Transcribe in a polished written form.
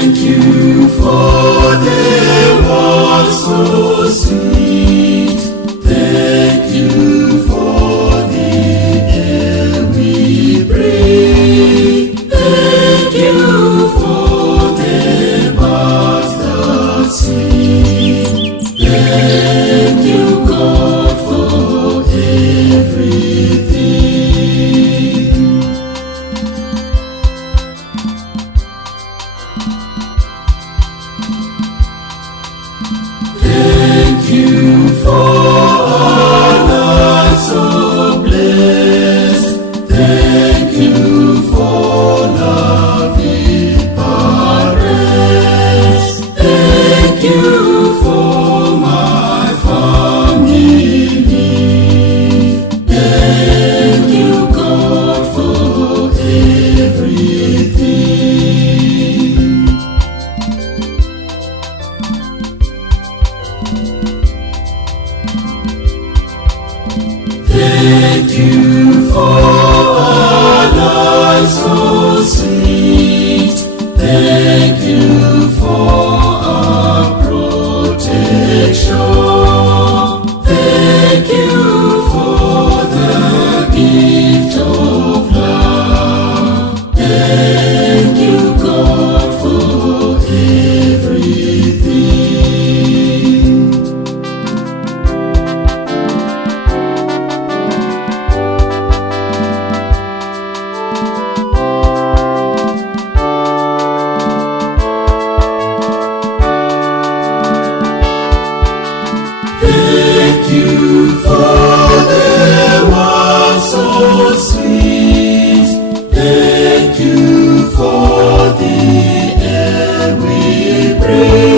Thank you for the world so sweet. Thank you for the air we breathe. Thank you for the birds that sing. Thank you, God, for everything. Thank you for a life so blessed. Thank you for loving parents. Thank you for my family. Thank you, God, for everything. Thank you for a life so sweet. Thank you for our protection. Thank you for the gift of love. Thank you, God, for everything. Thank you for the world so sweet. Thank you for the air we breathe.